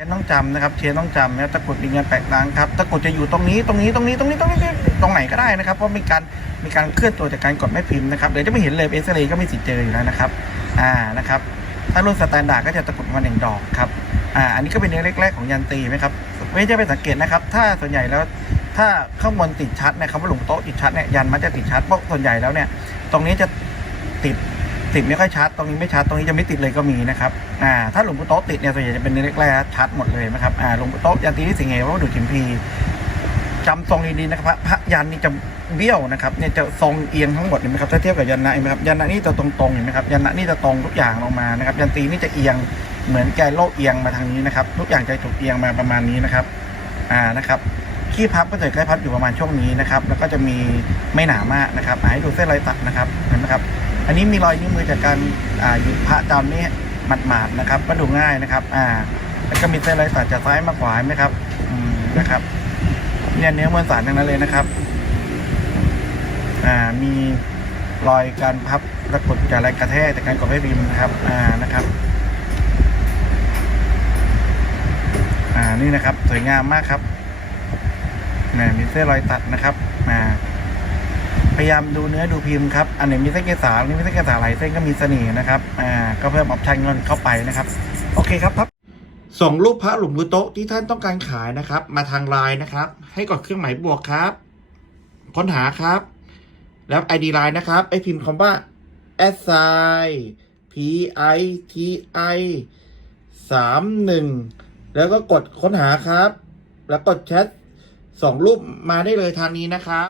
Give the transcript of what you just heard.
เชนต้องจำนะครับเชนต้องจำนะตะกรุดมีเงินแปลกล้างครับตะกรุดจะอยู่ตรงนี้ตรงนี้ตรงนี้ตรงนี้ตรงนี้ตรงไหนก็ได้นะครับเพราะมีการมีการเคลื่อนตัวจากการกดแม่พิมพ์นะครับเดี๋ยวจะไม่เห็นเลยเอ็กซเรย์ก็ไม่สิเจออยู่แล้วนะครับอ่านะครับถ้ารุ่นสแตนดาร์ดก็จะตะกรุดมาหนึ่งดอกครับอ่าอันนี้ก็เป็นเนื้อเล็กๆของยันตีไหมครับไม่ใช่ไปสังเกตนะครับ ถ้าส่วนใหญ่แล้วถ้าข้างบนติดชัดนะครับว่าหลวงโต๊ะติดชัดเนี่ยยันมันจะติดชัดเพราะส่วนใหญ่แล้วเนี่ยตรงนี้จะติด ติดไม่ค่อยชัดตรงนี้ไม่ชัดตรงนี้จะไม่ติดเลยก็มีนะครับอ่าถ้าหลวงปู่โต๊ะติดเนี่ยส่วนใหญ่จะเป็นเนื้อเล็กๆชัดหมดเลยนะครับอ่าหลวงปู่โต๊ะยันตีที่สิงห์เหว่าวัตถุขิมพีจำทรงดีๆนะครับพระยันนี่จะเบี้ยวนะครับเนี่ยจะทรงเอียงทั้งหมดเห็นไหมครับถ้าเทียบกับยันนะเห็นไหมครับยันนะนี่จะตรงๆเห็นไหมครับยันนะนี่จะตรงทุกอย่างลงมานะครับ ยันตีนี่จะเอียงเหมือนแกโลกเอียงมาทางนี้นะครับ ทุกอย่างจะถูกเอียงมาประมาณนี้นะครับอ่านะครับขี้พับก็จะใกล้พับอยู่ประมาณช่วงนี้นะครับ แล้วก็จะมีไม่หนามากนะครับให้ดูเส้นรอยตัดนะครับเห็นไหมครับ อันนี้มีรอยนิ้วมือจากการอ่าหยิบพระจำนี่หมาดๆนะครับก็ดูง่ายนะครับ อ่า แล้วก็มีเส้นรอยตัดจากซ้ายมาขวาไหมครับอืมนะครับเนี่ยเนื้อมวลสารทั้งนั้นเลยนะครับ อ่ามีรอยการพับตะกรุดจากแรงกระแทกจากการกดให้บิมนะครับ อ่านะครับ อ่านี่นะครับ สวยงามมากครับนะมีเส้นรอยตัดนะครับนะ พยายามดูเนื้อดูพิมพ์ครับ อันไหนมีเส้นเกสาอันนี้มีเส้นเกสาหลายเส้นก็มีเสน่ห์นะครับ อ่า ก็เพิ่มออปชันเงินเข้าไปนะครับ โอเคครับครับส่งรูปพระหลุมมือโต๊ะที่ท่านต้องการขายนะครับ มาทางไลน์นะครับ ให้กดเครื่องหมายบวกครับ ค้นหาครับ แล้ว ID ไลน์นะครับไอพิมพ์คำว่า s i p i t i สามหนึ่งแล้วก็กดค้นหาครับ แล้วกดแชทส่งรูปมาได้เลยทางนี้นะครับ